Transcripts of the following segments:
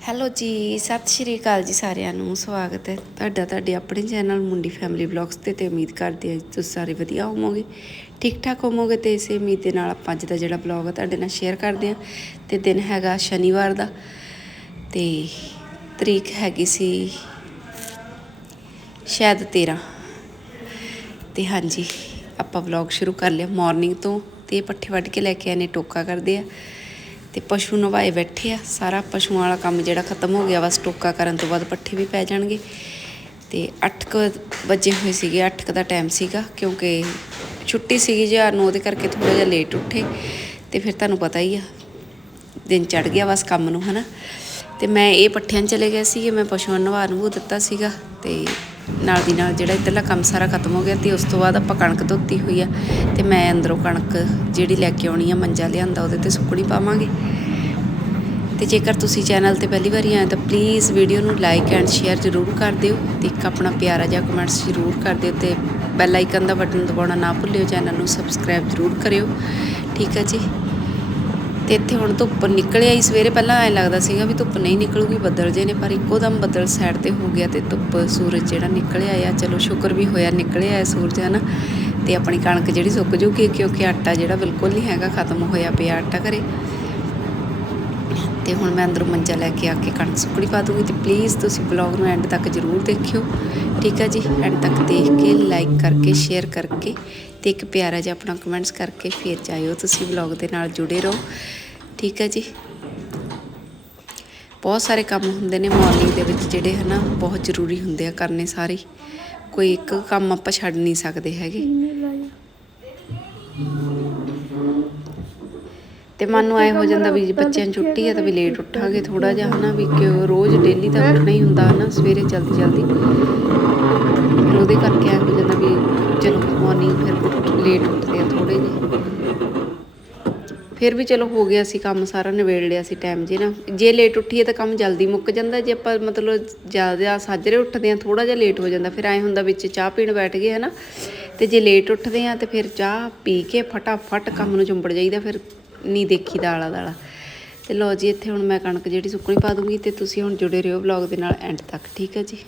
Hello ਜੀ, ਸਤਿ ਸ਼੍ਰੀ ਅਕਾਲ ਜੀ ਸਾਰਿਆਂ ਨੂੰ, ਸਵਾਗਤ ਹੈ ਤੁਹਾਡਾ, ਤੁਹਾਡੇ ਆਪਣੇ ਚੈਨਲ ਮੁੰਡੀ ਫੈਮਿਲੀ ਵਲੌਗਸ ਤੇ ਤੇ ਉਮੀਦ ਕਰਦੇ ਹਾਂ ਤੁਸੀਂ ਸਾਰੇ ਵਧੀਆ ਹੋਵੋਗੇ ਠੀਕ ਠਾਕ ਹੋਵੋਗੇ ਤੇ ਇਸੇ ਉਮੀਦ ਦੇ ਨਾਲ ਆਪਾਂ ਅੱਜ ਦਾ ਜਿਹੜਾ ਵਲੌਗ ਹੈ ਤੁਹਾਡੇ ਨਾਲ ਸ਼ੇਅਰ ਕਰਦੇ ਹਾਂ ਤੇ ਦਿਨ ਹੈਗਾ ਸ਼ਨੀਵਾਰ ਦਾ ਤੇ ਤਰੀਕ ਹੈਗੀ ਸੀ ਸ਼ਾਇਦ 13 ਤੇ ਹਾਂਜੀ, ਆਪਾਂ ਵਲੌਗ ਸ਼ੁਰੂ ਕਰ ਲਿਆ ਮਾਰਨਿੰਗ ਤੋਂ ਤੇ ਪੱਠੇ ਵੱਢ ਕੇ ਲੈ ਕੇ ਆਏ ਨੇ, ਟੋਕਾ ਕਰਦੇ ਆ। ਤੇ ਪਸ਼ੂ ਨਵਾਏ ਬੈਠੇ ਆ, ਸਾਰਾ ਪਸ਼ੂਆਂ ਵਾਲਾ ਕੰਮ ਜਿਹੜਾ ਖਤਮ ਹੋ ਗਿਆ, ਬਸ ਟੋਕਾ ਕਰਨ ਤੋਂ ਬਾਅਦ ਪੱਠੇ ਵੀ ਪੈ ਜਾਣਗੇ। ਤੇ 8 ਵਜੇ ਹੋਏ ਸੀਗੇ 8 ਦਾ ਟਾਈਮ ਸੀਗਾ, ਕਿਉਂਕਿ ਛੁੱਟੀ ਸੀਗੀ ਜਾਂ ਨੂੰ, ਉਹਦੇ ਕਰਕੇ ਥੋੜਾ ਜਿਹਾ ਲੇਟ ਉੱਠੇ। ਤੇ ਫਿਰ ਤੁਹਾਨੂੰ ਪਤਾ ਹੀ ਆ, ਦਿਨ ਚੜ ਗਿਆ ਬਸ ਕੰਮ ਨੂੰ, ਹਨਾ। ਤੇ ਮੈਂ ਇਹ ਪੱਠਿਆਂ ਚਲੇ ਗਿਆ ਸੀ ਮੈਂ ਪਸ਼ੂਆਂ ਨੂੰ ਨਵਾ ਨੂੰ ਦਿੱਤਾ ਸੀਗਾ, ਤੇ ਨਾਲ ਦੀ ਨਾਲ ਜਿਹੜਾ ਇੱਧਰਲਾ ਕੰਮ ਸਾਰਾ ਖਤਮ ਹੋ ਗਿਆ ਤੇ ਉਸ ਤੋਂ ਬਾਅਦ ਆਪਾਂ ਕਣਕ ਧੋਤੀ ਹੋਈ ਆ ਤੇ ਮੈਂ ਅੰਦਰੋਂ ਕਣਕ ਜਿਹੜੀ ਲੈ ਕੇ ਆਉਣੀ ਆ, ਮੰਜਾ ਲਿਆਂਦਾ, ਉਹਦੇ ਤੇ ਸੁੱਕਣੀ ਪਾਵਾਂਗੇ। ਤੇ ਜੇਕਰ ਤੁਸੀਂ ਚੈਨਲ ਤੇ ਪਹਿਲੀ ਵਾਰੀ ਆਏ ਤਾਂ ਪਲੀਜ਼ ਵੀਡੀਓ ਨੂੰ ਲਾਈਕ ਐਂਡ ਸ਼ੇਅਰ ਜ਼ਰੂਰ ਕਰ ਦਿਓ ਤੇ ਇੱਕ ਆਪਣਾ ਪਿਆਰਾ ਜਿਹਾ ਕਮੈਂਟਸ ਜ਼ਰੂਰ ਕਰ ਦਿਓ ਤੇ ਬੈਲ ਆਈਕਨ ਦਾ ਬਟਨ ਦਬਾਉਣਾ ਨਾ ਭੁੱਲਿਓ, ਚੈਨਲ ਨੂੰ ਸਬਸਕ੍ਰਾਈਬ ਜ਼ਰੂਰ ਕਰਿਓ। ਠੀਕ ਹੈ ਜੀ? ਤੇ ਇੱਥੇ ਹੁਣ ਧੁੱਪ ਨਿਕਲਿਆ ਹੀ ਸਵੇਰੇ ਪਹਿਲਾਂ ਐ ਲੱਗਦਾ ਸੀਗਾ ਵੀ ਧੁੱਪ ਨਹੀਂ ਨਿਕਲੂਗੀ, ਬੱਦਲ ਜੇ ਨੇ, ਪਰ ਇੱਕੋ ਦਮ ਬੱਦਲ ਸਾਈਡ ਤੇ ਹੋ ਗਿਆ ਤੇ ਧੁੱਪ ਸੂਰਜ ਜਿਹੜਾ ਨਿਕਲਿਆ ਆ। ਚਲੋ ਸ਼ੁਕਰ ਵੀ ਹੋਇਆ ਨਿਕਲਿਆ ਹੈ ਸੂਰਜ ਹਨਾ। ਤੇ ਆਪਣੀ ਕਣਕ ਜਿਹੜੀ ਸੁੱਕ ਜੂਗੀ, ਕਿਉਂਕਿ ਆਟਾ ਜਿਹੜਾ ਬਿਲਕੁਲ ਨਹੀਂ ਹੈਗਾ, ਖਤਮ ਹੋਇਆ ਪਿਆ ਆਟਾ ਘਰੇ। ਤੇ ਹੁਣ ਮੈਂ ਅੰਦਰੋਂ ਮੰਜਾ ਲੈ ਕੇ ਆ ਕੇ ਕਣਕ ਸੁੱਕਣੀ ਪਾ ਦੂੰਗੀ ਤੇ ਪਲੀਜ਼ ਤੁਸੀਂ ਬਲੌਗ ਨੂੰ ਐਂਡ ਤੱਕ ਜ਼ਰੂਰ ਦੇਖਿਓ। ਠੀਕ ਹੈ ਜੀ? ਐਂਡ ਤੱਕ ਦੇਖ ਕੇ ਲਾਈਕ ਕਰਕੇ ਸ਼ੇਅਰ ਕਰਕੇ ਤੇ ਇੱਕ ਪਿਆਰਾ ਜਿਹਾ ਆਪਣਾ ਕਮੈਂਟਸ ਕਰਕੇ ਫਿਰ ਜਾਇਓ ਤੁਸੀਂ ਬਲੌਗ ਦੇ ਨਾਲ ਜੁੜੇ ਰਹੋ। ਠੀਕ ਹੈ ਜੀ? ਬਹੁਤ ਸਾਰੇ ਕੰਮ ਹੁੰਦੇ ਨੇ ਮਾਰਨਿੰਗ ਦੇ ਵਿੱਚ ਜਿਹੜੇ ਹਨਾ ਬਹੁਤ ਜ਼ਰੂਰੀ ਹੁੰਦੇ ਆ ਕਰਨੇ ਸਾਰੇ। ਕੋਈ ਇੱਕ ਕੰਮ ਆਪਾਂ ਛੱਡ ਨਹੀਂ ਸਕਦੇ ਹੈਗੇ। ਤੇ ਮਨ ਨੂੰ ਐ ਹੋ ਜਾਂਦਾ ਵੀ ਜੇ ਬੱਚਿਆਂ ਨੂੰ ਛੁੱਟੀ ਹੈ ਤਾਂ ਵੀ ਲੇਟ ਉੱਠਾਂਗੇ ਥੋੜਾ ਜਿਹਾ, ਹਨਾ, ਵੀ ਕਿਉਂ ਰੋਜ਼ ਡੇਲੀ ਤਾਂ ਉੱਠਣਾ ਹੀ ਹੁੰਦਾ, ਹਨਾ, ਸਵੇਰੇ ਜਲਦੀ ਜਲਦੀ। ਫਿਰ ਉਹਦੇ ਕਰਕੇ ਐ ਹੋ ਜਾਂਦਾ ਵੀ ਚਲੋ ਮਾਰਨਿੰਗ ਫਿਰ ਲੇਟ ਉੱਠਦੇ ਆ ਥੋੜੇ ਜਿਹੇ। ਫਿਰ ਵੀ ਚਲੋ ਹੋ ਗਿਆ ਸੀ ਕੰਮ ਸਾਰਾ, ਨਿਬੇੜ ਲਿਆ ਸੀ ਟਾਈਮ ਜੇ ਨਾ। ਜੇ ਲੇਟ ਉੱਠੀਏ ਤਾਂ ਕੰਮ ਜਲਦੀ ਮੁੱਕ ਜਾਂਦਾ, ਜੇ ਆਪਾਂ ਮਤਲਬ ਜ਼ਿਆਦਾ ਸਾਜਰੇ ਉੱਠਦੇ ਆ ਥੋੜਾ ਜਿਹਾ ਲੇਟ ਹੋ ਜਾਂਦਾ, ਫਿਰ ਐ ਹੁੰਦਾ ਵਿੱਚ ਚਾਹ ਪੀਣ ਬੈਠ ਗਏ, ਹਨਾ। ਤੇ ਜੇ ਲੇਟ ਉੱਠਦੇ ਆ ਤੇ ਫਿਰ ਚਾਹ ਪੀ ਕੇ ਫਟਾਫਟ ਕੰਮ ਨੂੰ ਚੁੰਬੜ ਜਾਈਦਾ, ਫਿਰ ਨਹੀਂ ਦੇਖੀਦਾ ਆਲਾ ਦਾਲਾ। ਤੇ ਲੋ ਜੀ, ਇੱਥੇ ਹੁਣ ਮੈਂ ਕਣਕ ਜਿਹੜੀ ਸੁੱਕਣੀ ਪਾ ਦੂੰਗੀ ਤੇ ਤੁਸੀਂ ਹੁਣ ਜੁੜੇ ਰਹੋ ਵਲੌਗ ਦੇ ਨਾਲ ਐਂਡ ਤੱਕ, ਠੀਕ ਹੈ ਜੀ?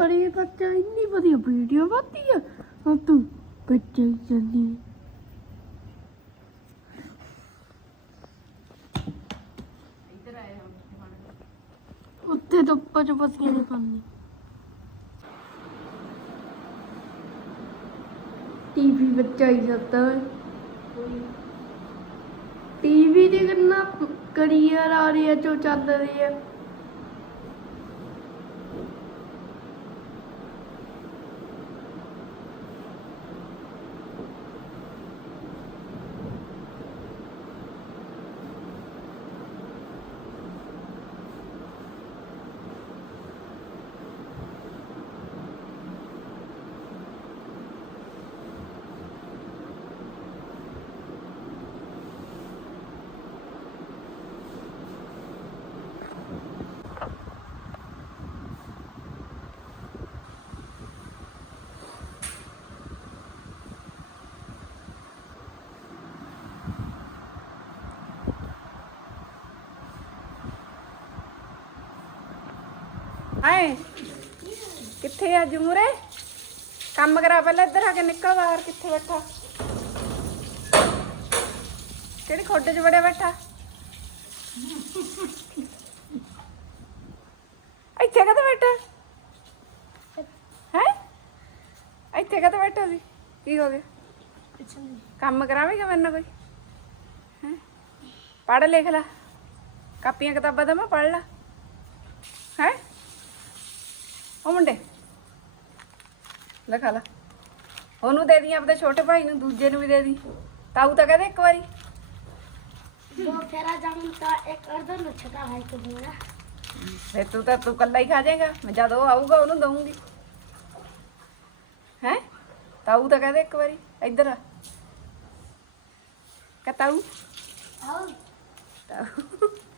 ਕਿ ਬੱਚਾ, ਇੰਨੀ ਵਧੀਆ ਵੀਡੀਓ ਬਣਦੀ ਆ। ਹਾਂ ਤੂੰ ਬੱਚੇ ਹੀ ਉੱਤੇ ਤੋਂ ਪਚ ਪਸੀਆਂ ਨਹੀਂ ਪਾਉਂਦੀ। ਟੀਵੀ ਬੱਚਾ ਹੀ ਜਾਂਦਾ ਹੈ ਟੀਵੀ ਦੇ ਕਿੰਨਾ ਕਰੀਅਰ ਆ ਰਹੀ ਹੈ ਚੱਲ ਰਹੀ ਹਾਏ ਕਿੱਥੇ ਆ ਜਮੂਰੇ? ਕੰਮ ਕਰਾ ਪਹਿਲਾਂ ਇੱਧਰ ਆ ਕੇ ਨਿਕਲ, ਬਾਹਰ ਕਿੱਥੇ ਬੈਠਾ? ਕਿਹੜੀ ਖੋਡੇ 'ਚ ਬੜਿਆ ਬੈਠਾ? ਇੱਥੇ ਕਦੋਂ ਬੈਠਾ? ਹੈ? ਇੱਥੇ ਕਦੋਂ ਬੈਠਾ ਸੀ? ਕੀ ਹੋ ਗਿਆ? ਕੰਮ ਕਰਾਵੇਂਗਾ ਮੇਰੇ ਨਾਲ ਕੋਈ? ਹੈ? ਪੜ੍ਹ ਲਿਖ ਲੈ। ਕਾਪੀਆਂ ਕਿਤਾਬਾਂ ਦਾ ਮੈਂ ਪੜ੍ਹ ਲਾ। ਹੈ? ਉਹ ਮੁੰਡੇ। ਲੈ ਖਾ ਲਾ। ਉਹਨੂੰ ਦੇ ਦੀ ਆਪਣੇ ਛੋਟੇ ਭਾਈ ਨੂੰ ਦੂਜੇ ਨੂੰ ਵੀ ਦੇ ਦੀ ਤਾਊ ਤਾਂ ਕਹਦੇ ਇੱਕ ਵਾਰੀ। ਦੋ। ਤੂੰ ਤਾਂ ਤੂੰ ਕੱਲਾ ਹੀ ਖਾ ਜਾਏਗਾ। ਮੈਂ ਜਦ ਆਊਗਾ ਉਹਨੂੰ ਦਊਂਗੀ। ਹੈ? ਤਾਊ ਤਾਂ ਕਹਦੇ ਇੱਕ ਵਾਰੀ ਇੱਧਰ ਆ। ਕਹ ਤਾਊ।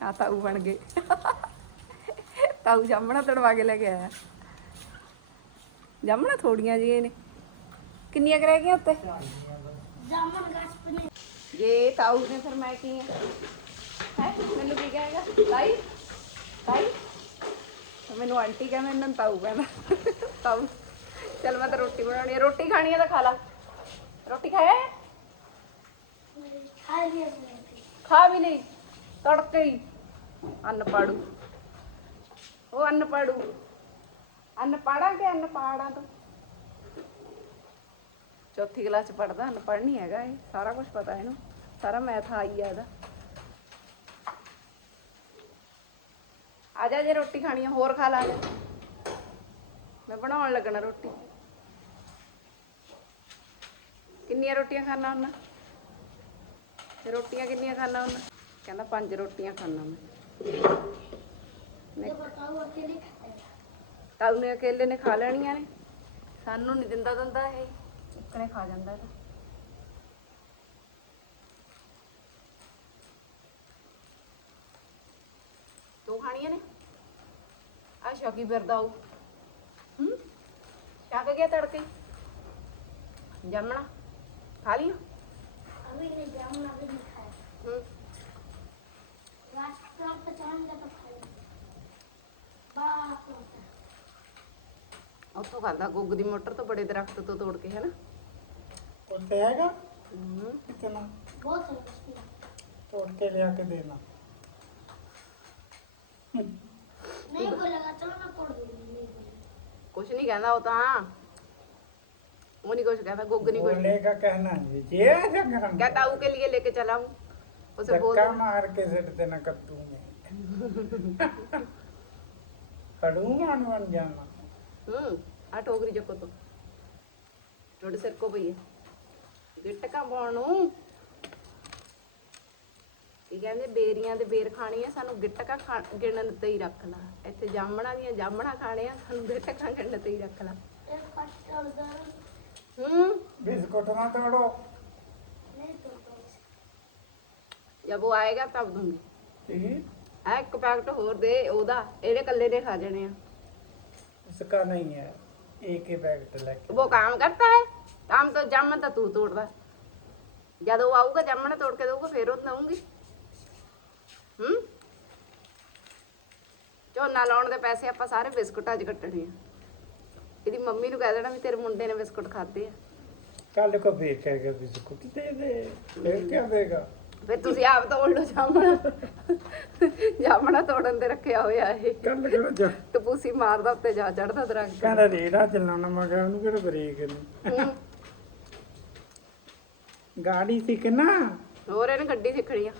ਆ ਤਾਊ। ਬਣ ਗਏ। ਤਾਊ ਜਾਮਣਾ ਤੜਵਾ ਕੇ ਲੈ ਕੇ ਆਇਆ। ਜਾਮਣਾ ਥੋੜੀਆਂ ਜਿਹੀਆਂ ਨੇ। ਕਿੰਨੀਆਂ ਕੁ ਗਈਆਂ ਉੱਤੇ? ਜਾਮਣ ਗਾਸਪ ਨੇ ਜੇ ਤਾਊ ਨੇ ਫਿਰ ਮੈਂ ਕੀ ਹੈ? ਮੈਨੂੰ ਕੀ ਕਹੇਗਾ? ਤਾਈ? ਤਾਈ? ਮੈਨੂੰ ਆਂਟੀ ਕਹਿੰਦਾ ਇਹਨਾਂ ਨੂੰ ਕਹਿੰਦਾ। ਤਾਊ ਚਲ ਮੈਂ ਤਾਂ ਰੋਟੀ ਬਣਾਉਣੀ ਹੈ ਰੋਟੀ ਖਾਣੀ ਹੈ ਤਾਂ ਖਾ ਲਾ। ਰੋਟੀ ਖਾਇਆ ਖਾ ਖਾ ਵੀ ਨਹੀਂ ਤੜਕੇ ਹੀ। ਅੰਨ ਪਾੜੂ। ਉਹ ਅੰਨ ਪਾੜੂ। ਅੰਨ ਕਿ ਅੰਨ ਪਾੜਾ ਚੌਥੀ ਕਲਾਸ ਚ ਪੜਦਾ ਅੰਨ ਨਹੀਂ ਹੈਗਾ ਇਹ, ਸਾਰਾ ਕੁਝ ਪਤਾ ਇਹਨੂੰ, ਸਾਰਾ ਮੈਥ ਆਈ ਆ ਇਹਦਾ। ਆ ਜਾ ਜੇ ਰੋਟੀ ਖਾਣੀ ਆ, ਹੋਰ ਖਾ ਲਾ ਮੈਂ ਬਣਾਉਣ ਲੱਗਣਾ ਰੋਟੀ। ਕਿੰਨੀਆਂ ਰੋਟੀਆਂ ਖਾਣਾ ਹੁੰਦਾ ਤੇ ਰੋਟੀਆਂ ਕਿੰਨੀਆਂ ਖਾਣਾ ਹੁੰਦਾ ਕਹਿੰਦਾ ਪੰਜ ਰੋਟੀਆਂ ਖਾਣਾ ਮੈਂ। ये ਤਾਂ ਉਹਨੇ ਅਕੇਲੇ ਨੇ ਖਾ ਲੈਣੀਆਂ ਨੇ। ਸਾਨੂੰ ਨਹੀਂ ਦਿੰਦਾ ਦਿੰਦਾ ਇਹ। ਇੱਕਨੇ ਖਾ ਜਾਂਦਾ ਇਹਦਾ ਦੋ ਖਾਣੀਆਂ ਨੇ? ਆ ਸ਼ੌਕੀ ਫਿਰਦਾ ਉਹ। ਹੂੰ? ਛੱਕ ਗਿਆ ਤੜਕੇ ਜੰਮਣਾ। ਖਾ ਲਈ ਅਮੀ ਨੇ ਜਾਮਣਾ ਵੀ ਨਹੀਂ ਖਾਇਆ। ਹੂੰ। ਰਾਤ ਤੋਂ ਪਛਾਣ ਲੈ ਤਾਂ ਖਾਇਆ ਬਾਪ ਉੱਥੋਂ ਖਾਦਾ ਗੁੱਗ ਦੀ ਮੋਟਰ ਤੋਂ ਬੜੇ ਦਰਖਤ ਤੋਂ ਤੋੜ ਕੇ ਹੈ ਨਾ ਉੱਥੇ ਹੈਗਾ ਹੂੰ ਕਿਤਨਾ बहुत है उसमें ਤੋੜ ਕੇ ਲਿਆ ਕੇ ਦੇਣਾ नहीं बोलेगा चलो मैं तोड़ दूंगी नहीं बोलेगा ਕੁਛ ਨਹੀਂ ਕਹਿੰਦਾ ਉਹ ਤਾਂ ਉਹ नहीं कुछ कहता गुग नहीं कुछ बोलेगा कहना नहीं ये जगह कहता ऊ के लिए लेके चला हूँ उसे बोल धक्का दे। मार के सिट देना कद्दू में हड़ूमान बन जाना ఆ టోకరి చెక్కొద్దు రెండు సెరుకోపోయి ਗਿੱਟਕਾਂ ਪਾਉਣ ਨੂੰ ਇਹ ਕਹਿੰਦੇ ਬੇਰੀਆਂ ਦੇ ਬੇਰ ਖਾਣੀ ਆ ਸਾਨੂੰ ਗਿੱਟਕਾਂ ਗਿਣਨ ਤੇ ਹੀ ਰੱਖ ਲਾ ਇੱਥੇ ਜਾਮਣਾ ਦੀਆਂ ਜਾਮਣਾ ਖਾਣੇ ਆ ਸਾਨੂੰ ਗਿੱਟਕਾਂ ਗਿਣਨ ਤੇ ਹੀ ਰੱਖ ਲਾ ਜਦ ਉਹ ਆਏਗਾ ਤਬ ਦੂੰਗੀ ਇੱਕ ਪੈਕਟ ਹੋਰ ਦੇ ਉਹਦਾ ਇਹਦੇ ਕੱਲੇ ਦੇ ਖਾ ਜਾਣੇ ਆ उसका नहीं है एक ही पैकेट लेके वो काम करता है काम तो जामन तो तू तोड़दा जब वो आऊगा जामन तोड़ के दूंगा फिर ਉਹ ਦਊਂਗੀ ਹੂੰ ਝੋਨਾ ਲਾਉਣ ਦੇ ਪੈਸੇ ਆਪਾਂ ਸਾਰੇ ਬਿਸਕੁਟਾਂ 'ਚ ਕੱਟਣੇ ਆ ਇਹਦੀ ਮੰਮੀ ਨੂੰ ਕਹਿ ਦੇਣਾ ਵੀ ਤੇਰੇ ਮੁੰਡੇ ਨੇ ਬਿਸਕੁਟ ਖਾਦੇ ਆ कल को फिर कहेगा बिस्कुट दे दे फिर क्या देगा ਫਿਰ ਤੁਸੀਂ ਆਪ ਤੋੜ ਲਓ ਜਾਮਣਾ। ਜਾਮਣਾ ਤੋੜਨ ਦੇ ਰੱਖਿਆ ਹੋਇਆ ਇਹ। ਗੱਲ ਕਰੋ ਜਾ। ਟਪੂਸੀ ਮਾਰਦਾ ਉੱਤੇ ਜਾ ਚੜਦਾ ਦਰਖਤ। ਕਹਿੰਦਾ ਰੇੜਾ ਚੱਲਣਾ ਮੈਂ ਕਿਹਾ ਉਹਨੂੰ ਕਿਹੜਾ ਬ੍ਰੇਕ ਨੇ ਹੂੰ, ਗਾੜੀ ਸਿੱਖਣਾ ਹੋਰ ਇਹਨੇ ਗੱਡੀ ਸਿੱਖਣੀ ਆ।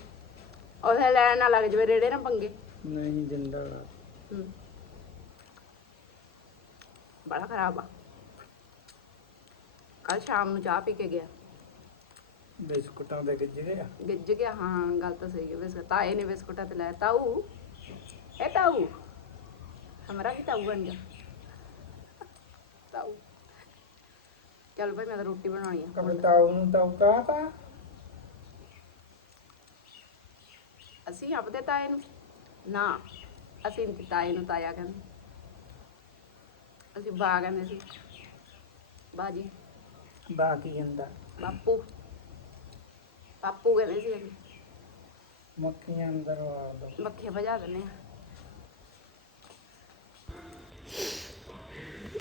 ਉਹਦੇ ਲੈਣ ਨਾ ਲੱਗ ਜਵੇ ਰੇੜੇ ਨਾ ਪੰਗੇ। ਨਹੀਂ ਜਿੰਦਾ ਬੜਾ ਖਰਾਬ ਆ। ਕੱਲ ਸ਼ਾਮ ਨੂੰ ਚਾਹ ਪੀ ਕੇ ਗਿਆ। ਬਿਸਕੁਟਾਂ ਦੇ ਗਿੱਜੇ ਆ। ਗਿੱਜ ਗਿਆ ਹਾਂ ਗੱਲ ਤਾਂ ਸਹੀ ਹੈ ਬਿਸਕੁਟ ਤਾਏ ਨੇ ਬਿਸਕੁਟਾਂ ਤੇ ਲਾਇਆ ਤਾਊ। ਇਹ ਤਾਊ। ਹਮਾਰਾ ਵੀ ਤਾਊ ਬਣ ਜਾ ਤਾਊ। ਚੱਲ ਭਾਈ ਮੈਂ ਤਾਂ ਰੋਟੀ ਬਣਾਉਣੀ ਆ। ਕਵਿਤਾ ਉਹਨੂੰ ਤਾਂ। ਉਤਾਰਤਾ ਅਸੀਂ ਆਪਦੇ ਤਾਏ ਨੂੰ। ਨਾ ਅਸੀਂ ਨੀ ਤਾਏ ਨੂੰ ਤਾਇਆ ਕਹਿੰਦੇ। ਅਸੀਂ ਬਾ ਕਹਿੰਦੇ ਸੀ। ਬਾਜੀ। ਬਾਕੀ ਹੁੰਦਾ ਬਾਪੂ। ਬਾਪੂ ਕਹਿੰਦੇ ਸੀ ਅਸੀਂ ਮੱਖੀਆਂ ਅੰਦਰ ਆ ਦੋ। ਮੱਖੀਆਂ ਭਜਾ ਦਿੰਦੇ ਆ।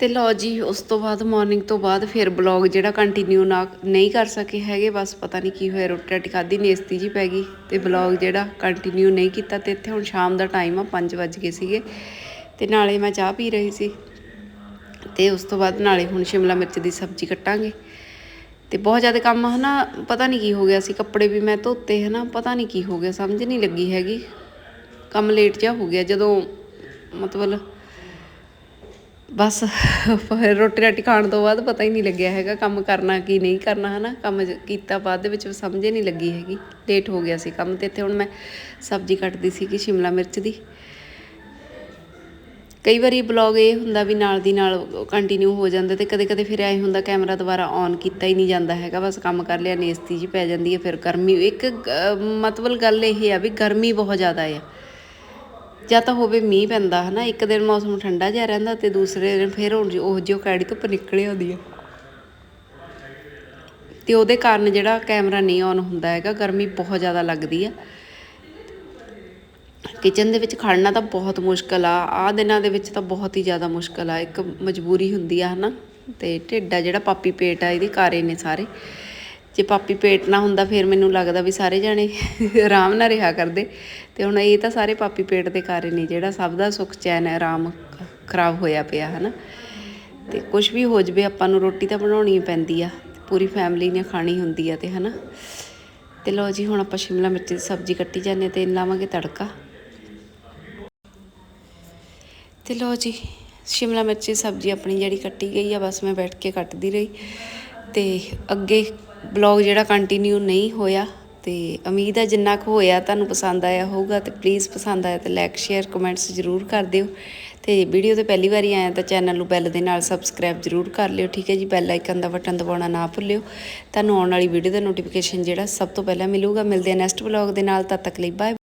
ਤੇ ਲਓ ਜੀ ਉਸ ਤੋਂ ਬਾਅਦ ਮਾਰਨਿੰਗ ਤੋਂ ਬਾਅਦ ਫਿਰ ਬਲੌਗ ਜਿਹੜਾ ਕੰਟੀਨਿਊ ਨਾ ਨਹੀਂ ਕਰ ਸਕੇ ਹੈਗੇ ਬਸ ਪਤਾ ਨਹੀਂ ਕੀ ਹੋਇਆ ਰੋਟੀ ਰਾਟੀ ਖਾਧੀ ਨੇਸਤੀ ਜੀ ਪੈ ਗਈ ਤੇ ਬਲੌਗ ਜਿਹੜਾ ਕੰਟੀਨਿਊ ਨਹੀਂ ਕੀਤਾ ਤੇ ਇੱਥੇ ਹੁਣ ਸ਼ਾਮ ਦਾ ਟਾਈਮ ਆ 5 ਵੱਜ ਗਏ ਸੀਗੇ। ਤੇ ਨਾਲੇ ਮੈਂ ਚਾਹ ਪੀ ਰਹੀ ਸੀ ਤੇ ਉਸ ਤੋਂ ਬਾਅਦ ਨਾਲੇ ਹੁਣ ਸ਼ਿਮਲਾ ਮਿਰਚ ਦੀ ਸਬਜ਼ੀ ਕੱਟਾਂਗੇ। ਤੇ ਬਹੁਤ ਜ਼ਿਆਦਾ ਕੰਮ ਹਨਾ, ਪਤਾ ਨਹੀਂ ਕੀ ਹੋ ਗਿਆ ਸੀ, ਕੱਪੜੇ ਵੀ ਮੈਂ ਧੋਤੇ ਹਨਾ, ਪਤਾ ਨਹੀਂ ਕੀ ਹੋ ਗਿਆ, ਸਮਝ ਨਹੀਂ ਲੱਗੀ ਹੈਗੀ। ਕੰਮ ਲੇਟ ਜਿਹਾ ਹੋ ਗਿਆ, ਜਦੋਂ ਮਤਲਬ ਬਸ ਫਿਰ ਰੋਟੀ ਰਾਟੀ ਖਾਣ ਤੋਂ ਬਾਅਦ ਪਤਾ ਹੀ ਨਹੀਂ ਲੱਗਿਆ ਹੈਗਾ ਕੰਮ ਕਰਨਾ ਕੀ ਨਹੀਂ ਕਰਨਾ ਹਨਾ, ਕੰਮ ਕੀਤਾ ਬਾਅਦ ਦੇ ਵਿੱਚ ਸਮਝ ਹੀ ਨਹੀਂ ਲੱਗੀ ਹੈਗੀ। ਲੇਟ ਹੋ ਗਿਆ ਸੀ ਕੰਮ ਤੇ, ਇੱਥੇ ਹੁਣ ਮੈਂ ਸਬਜ਼ੀ ਕੱਟਦੀ ਸੀ ਕਿ ਸ਼ਿਮਲਾ ਮਿਰਚ ਦੀ। ਕਈ ਵਾਰੀ ਬਲੌਗ ਇਹ ਹੁੰਦਾ ਵੀ ਨਾਲ ਦੀ ਨਾਲ ਕੰਟੀਨਿਊ ਹੋ ਜਾਂਦਾ ਤੇ ਕਦੇ ਕਦੇ ਫਿਰ ਐ ਹੁੰਦਾ ਕੈਮਰਾ ਦੁਬਾਰਾ ਔਨ ਕੀਤਾ ਹੀ ਨਹੀਂ ਜਾਂਦਾ ਹੈਗਾ, ਬਸ ਕੰਮ ਕਰ ਲਿਆ, ਨੇਸਤੀ ਜੀ ਪੈ ਜਾਂਦੀ ਹੈ, ਫਿਰ ਗਰਮੀ, ਇੱਕ ਮਤਲਬ ਗੱਲ ਇਹ ਆ ਵੀ ਗਰਮੀ ਬਹੁਤ ਜ਼ਿਆਦਾ ਆ। ਜਾਂ ਤਾਂ ਹੋਵੇ ਮੀਂਹ ਪੈਂਦਾ, ਹਨਾ, ਇੱਕ ਦਿਨ ਮੌਸਮ ਠੰਡਾ ਜਿਹਾ ਰਹਿੰਦਾ ਤੇ ਦੂਸਰੇ ਦਿਨ ਫਿਰ ਹੁਣ ਉਹ ਜਿਹਾ ਕੈੜੀ ਧੁੱਪ ਨਿਕਲੇ ਆਉਂਦੀ ਆ। ਤੇ ਉਹਦੇ ਕਾਰਨ ਜਿਹੜਾ ਕੈਮਰਾ ਨਹੀਂ ਔਨ ਹੁੰਦਾ ਹੈਗਾ, ਗਰਮੀ ਬਹੁਤ ਜ਼ਿਆਦਾ ਲੱਗਦੀ ਆ। ਕਿਚਨ ਦੇ ਵਿੱਚ ਖੜਨਾ ਤਾਂ ਬਹੁਤ ਮੁਸ਼ਕਲ ਆ। ਆ ਦਿਨਾਂ ਦੇ ਵਿੱਚ ਤਾਂ ਬਹੁਤ ਹੀ ਜ਼ਿਆਦਾ ਮੁਸ਼ਕਲ ਆ। ਇੱਕ ਮਜਬੂਰੀ ਹੁੰਦੀ ਆ, ਹਨਾ? ਤੇ ਢਿੱਡ ਆ ਜਿਹੜਾ, ਪਾਪੀ ਪੇਟ ਆ, ਇਹਦੇ ਕਾਰੇ ਨੇ ਸਾਰੇ। ਜੇ ਪਾਪੀ ਪੇਟ ਨਾ ਹੁੰਦਾ, ਫਿਰ ਮੈਨੂੰ ਲੱਗਦਾ ਵੀ ਸਾਰੇ ਜਾਣੇ ਆਰਾਮ ਨਾਲ ਰਿਹਾ ਕਰਦੇ। ਤੇ ਹੁਣ ਇਹ ਤਾਂ ਸਾਰੇ ਪਾਪੀ ਪੇਟ ਦੇ ਕਾਰੇ ਨੇ, ਜਿਹੜਾ ਸਭ ਦਾ ਸੁੱਖ ਚੈਨ ਹੈ, ਆਰਾਮ ਖਰਾਬ ਹੋਇਆ ਪਿਆ, ਹਨਾ? ਤੇ ਕੁਝ ਵੀ ਹੋ ਜਵੇ, ਆਪਾਂ ਨੂੰ ਰੋਟੀ ਤਾਂ ਬਣਾਉਣੀ ਪੈਂਦੀ ਆ। ਪੂਰੀ ਫੈਮਿਲੀ ਨੇ ਖਾਣੀ ਹੁੰਦੀ ਆ ਤੇ, ਹਨਾ? ਤੇ ਲਓ ਜੀ, ਹੁਣ ਆਪਾਂ ਸ਼ਿਮਲਾ ਮਿਰਚ ਦੀ ਸਬਜ਼ੀ ਕੱਟੀ ਜਾਂਦੇ ਤੇ ਲਾਵਾਂਗੇ ਤੜਕਾ। ਤੇ ਲਓ ਜੀ, ਸ਼ਿਮਲਾ ਮਿਰਚ ਸਬਜ਼ੀ ਆਪਣੀ ਜਿਹੜੀ ਕੱਟੀ ਗਈ ਆ, ਬਸ ਮੈਂ ਬੈਠ ਕੇ ਕੱਟਦੀ ਰਹੀ। ਤੇ ਅੱਗੇ ਬਲੌਗ ਜਿਹੜਾ ਕੰਟੀਨਿਊ ਨਹੀਂ ਹੋਇਆ, ਤੇ ਉਮੀਦ ਹੈ ਜਿੰਨਾ ਕੁ ਹੋਇਆ ਤੁਹਾਨੂੰ ਪਸੰਦ ਆਇਆ ਹੋਊਗਾ, ਤੇ ਪਲੀਜ਼ ਪਸੰਦ ਆਇਆ ਤੇ ਲਾਈਕ ਸ਼ੇਅਰ ਕਮੈਂਟਸ ਜ਼ਰੂਰ ਕਰ ਦਿਓ। ਤੇ ਵੀਡੀਓ ਤੇ ਪਹਿਲੀ ਵਾਰੀ ਆਇਆ ਤਾਂ ਚੈਨਲ ਨੂੰ ਬੈਲ ਦੇ ਨਾਲ ਸਬਸਕ੍ਰਾਈਬ ਜ਼ਰੂਰ ਕਰ ਲਿਓ, ਠੀਕ ਹੈ ਜੀ? ਬੈਲ ਆਈਕਨ ਦਾ ਬਟਨ ਦਬਾਉਣਾ ਨਾ ਭੁੱਲਿਓ। ਤੁਹਾਨੂੰ ਆਉਣ ਵਾਲੀ ਵੀਡੀਓ ਦਾ ਨੋਟੀਫਿਕੇਸ਼ਨ ਜਿਹੜਾ ਸਭ ਤੋਂ ਪਹਿਲਾਂ ਮਿਲੂਗਾ। ਮਿਲਦੇ ਆ ਨੈਕਸਟ ਬਲੌਗ ਦੇ ਨਾਲ, ਤਦ ਤੱਕ ਲਈ ਬਾਏ